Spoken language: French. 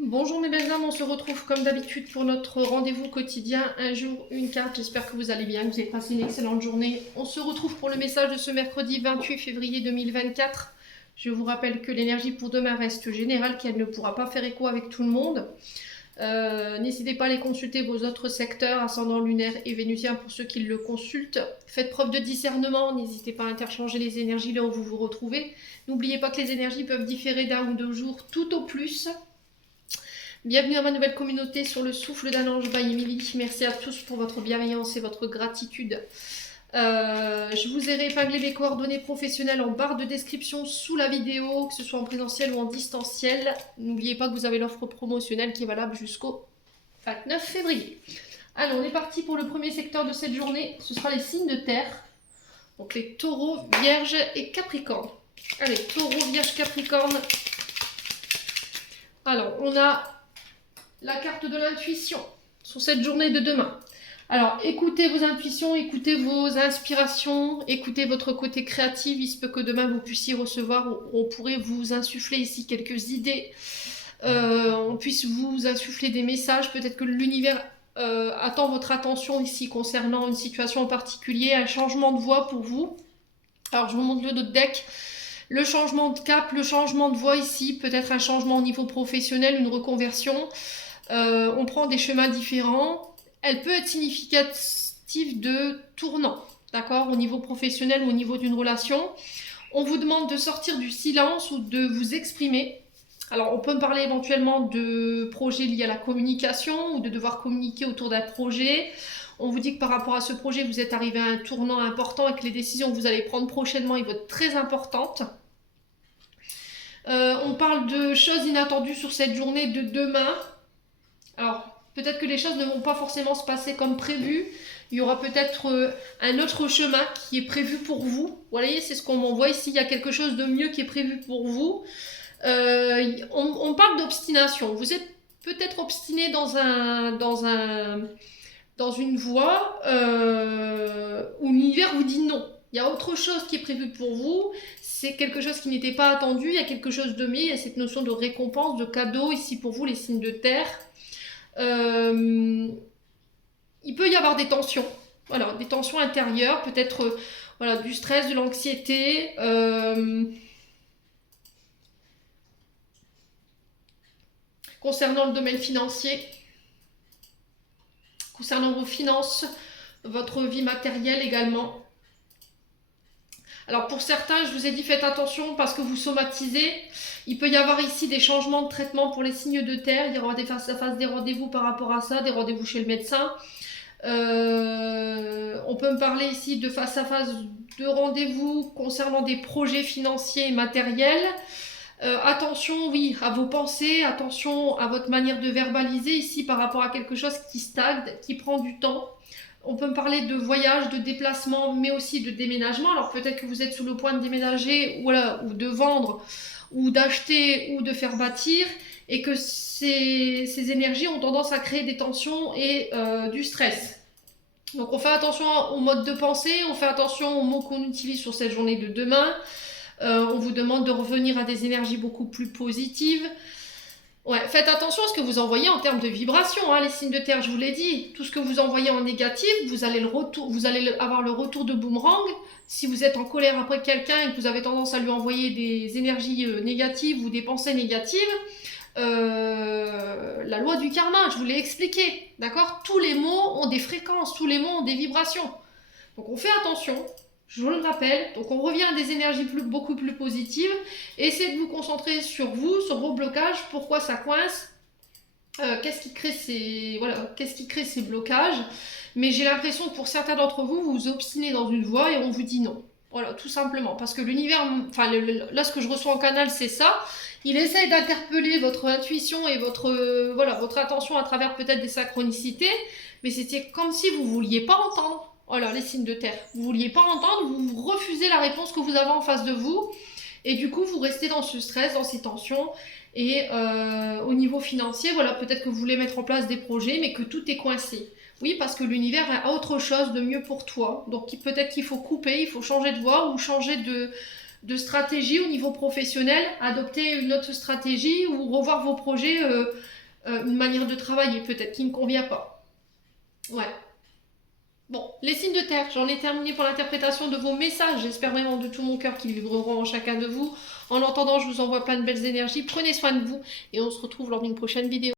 Bonjour mes belles âmes, on se retrouve comme d'habitude pour notre rendez-vous quotidien, un jour, une carte. J'espère que vous allez bien, que vous avez passé une excellente journée. On se retrouve pour le message de ce mercredi 28 février 2024. Je vous rappelle que l'énergie pour demain reste générale, qu'elle ne pourra pas faire écho avec tout le monde. N'hésitez pas à aller consulter vos autres secteurs, ascendant lunaire et vénusien pour ceux qui le consultent. Faites preuve de discernement, n'hésitez pas à interchanger les énergies là où vous vous retrouvez. N'oubliez pas que les énergies peuvent différer d'un ou deux jours, tout au plus. Bienvenue à ma nouvelle communauté sur le souffle d'un ange by Emily. Merci à tous pour votre bienveillance et votre gratitude. Je vous ai réépinglé les coordonnées professionnelles en barre de description sous la vidéo, que ce soit en présentiel ou en distanciel. N'oubliez pas que vous avez l'offre promotionnelle qui est valable jusqu'au 29 février. Alors, on est parti pour le premier secteur de cette journée. Ce sera les signes de terre. Donc les taureaux, vierges et capricornes. Allez, taureaux, vierges, capricornes. Alors, on a la carte de l'intuition sur cette journée de demain. Alors, écoutez vos intuitions, écoutez vos inspirations, écoutez votre côté créatif. Il se peut que demain vous puissiez recevoir, on pourrait vous insuffler ici quelques idées, on puisse vous insuffler des messages. Peut-être que l'univers attend votre attention ici concernant une situation en particulier, un changement de voie pour vous. Alors, je vous montre le dos de deck. Le changement de cap, le changement de voie ici, peut-être un changement au niveau professionnel, une reconversion. On prend des chemins différents. Elle peut être significative de tournant, d'accord, au niveau professionnel ou au niveau d'une relation. On vous demande de sortir du silence ou de vous exprimer. Alors, on peut me parler éventuellement de projets liés à la communication ou de devoir communiquer autour d'un projet. On vous dit que par rapport à ce projet, vous êtes arrivé à un tournant important et que les décisions que vous allez prendre prochainement vont être très importantes. On parle de choses inattendues sur cette journée de demain. Alors, peut-être que les choses ne vont pas forcément se passer comme prévu. Il y aura peut-être un autre chemin qui est prévu pour vous. Vous voyez, c'est ce qu'on m'envoie ici. Il y a quelque chose de mieux qui est prévu pour vous. On parle d'obstination. Vous êtes peut-être obstiné dans une voie où l'univers vous dit non. Il y a autre chose qui est prévu pour vous. C'est quelque chose qui n'était pas attendu. Il y a quelque chose de mieux. Il y a cette notion de récompense, de cadeau ici pour vous, les signes de terre. Il peut y avoir des tensions, voilà, des tensions intérieures, peut-être voilà, du stress, de l'anxiété. Concernant le domaine financier, concernant vos finances, votre vie matérielle également. Alors pour certains, je vous ai dit faites attention parce que vous somatisez. Il peut y avoir ici des changements de traitement pour les signes de terre. Il y aura des face-à-face, des rendez-vous par rapport à ça, des rendez-vous chez le médecin. On peut me parler ici de face-à-face, de rendez-vous concernant des projets financiers et matériels. Attention, oui, à vos pensées, attention à votre manière de verbaliser ici par rapport à quelque chose qui stagne, qui prend du temps. On peut me parler de voyage, de déplacement, mais aussi de déménagement. Alors peut-être que vous êtes sur le point de déménager ou de vendre, ou d'acheter, ou de faire bâtir, et que ces énergies ont tendance à créer des tensions et du stress. Donc on fait attention au mode de pensée, on fait attention aux mots qu'on utilise sur cette journée de demain. On vous demande de revenir à des énergies beaucoup plus positives. Ouais, faites attention à ce que vous envoyez en termes de vibration, hein, les signes de terre, je vous l'ai dit. Tout ce que vous envoyez en négatif, vous allez avoir le retour de boomerang. Si vous êtes en colère après quelqu'un et que vous avez tendance à lui envoyer des énergies négatives ou des pensées négatives, la loi du karma, je vous l'ai expliqué, d'accord? Tous les mots ont des fréquences, tous les mots ont des vibrations. Donc on fait attention. Je vous le rappelle, donc on revient à des énergies beaucoup plus positives. Essayez de vous concentrer sur vous, sur vos blocages, pourquoi ça coince, qu'est-ce qui crée ces blocages. Mais j'ai l'impression que pour certains d'entre vous, vous vous obstinez dans une voie et on vous dit non. Voilà, tout simplement. Parce que l'univers, enfin là ce que je reçois en canal, c'est ça. Il essaye d'interpeller votre intuition et votre attention à travers peut-être des synchronicités, mais c'était comme si vous ne vouliez pas entendre. Voilà, les signes de terre. Vous ne vouliez pas entendre, vous refusez la réponse que vous avez en face de vous. Et du coup, vous restez dans ce stress, dans ces tensions. Et au niveau financier, voilà, peut-être que vous voulez mettre en place des projets, mais que tout est coincé. Oui, parce que l'univers a autre chose de mieux pour toi. Donc peut-être qu'il faut couper, il faut changer de voie ou changer de stratégie au niveau professionnel, adopter une autre stratégie ou revoir vos projets, une manière de travailler peut-être qui ne convient pas. Ouais. Bon, les signes de terre, j'en ai terminé pour l'interprétation de vos messages. J'espère vraiment de tout mon cœur qu'ils vibreront en chacun de vous. En l'entendant, je vous envoie plein de belles énergies. Prenez soin de vous et on se retrouve lors d'une prochaine vidéo.